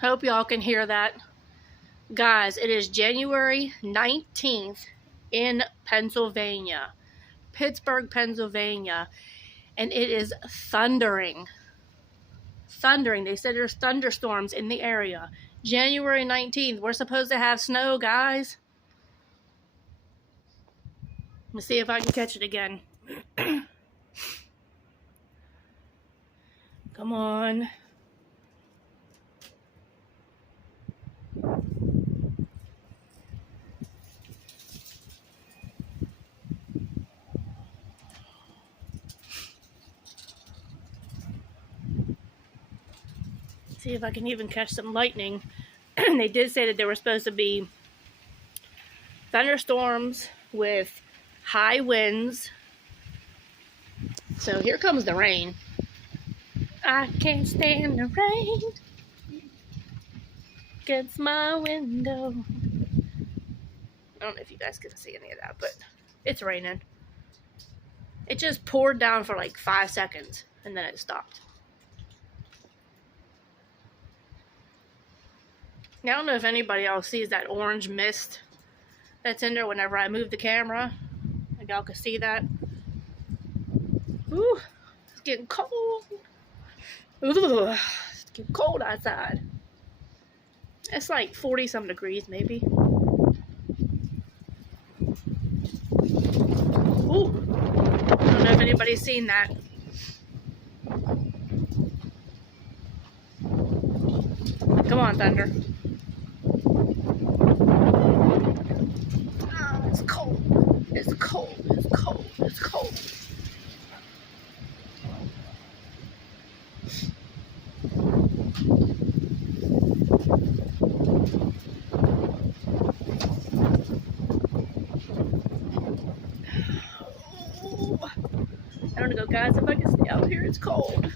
Hope y'all can hear that. Guys, it is January 19th in Pennsylvania. Pittsburgh, Pennsylvania. And it is thundering. Thundering. They said there's thunderstorms in the area. January 19th. We're supposed to have snow, guys. Let me see if I can catch it again. Come on. See if I can even catch some lightning. They did say that there were supposed to be thunderstorms with high winds. So here comes the rain. I can't stand the rain against my window. I don't know if you guys can see any of that, but it's raining. It just poured down for like 5 seconds and then it stopped. Now, I don't know if anybody else sees that orange mist that's in there whenever I move the camera. If y'all can see that. Ooh, it's getting cold. Ooh, it's getting cold outside. It's like 40-some degrees, maybe. Ooh, I don't know if anybody's seen that. Come on, thunder. Oh, it's cold. It's cold. It's cold. It's cold. I don't know, guys, if I can stay out here, it's cold.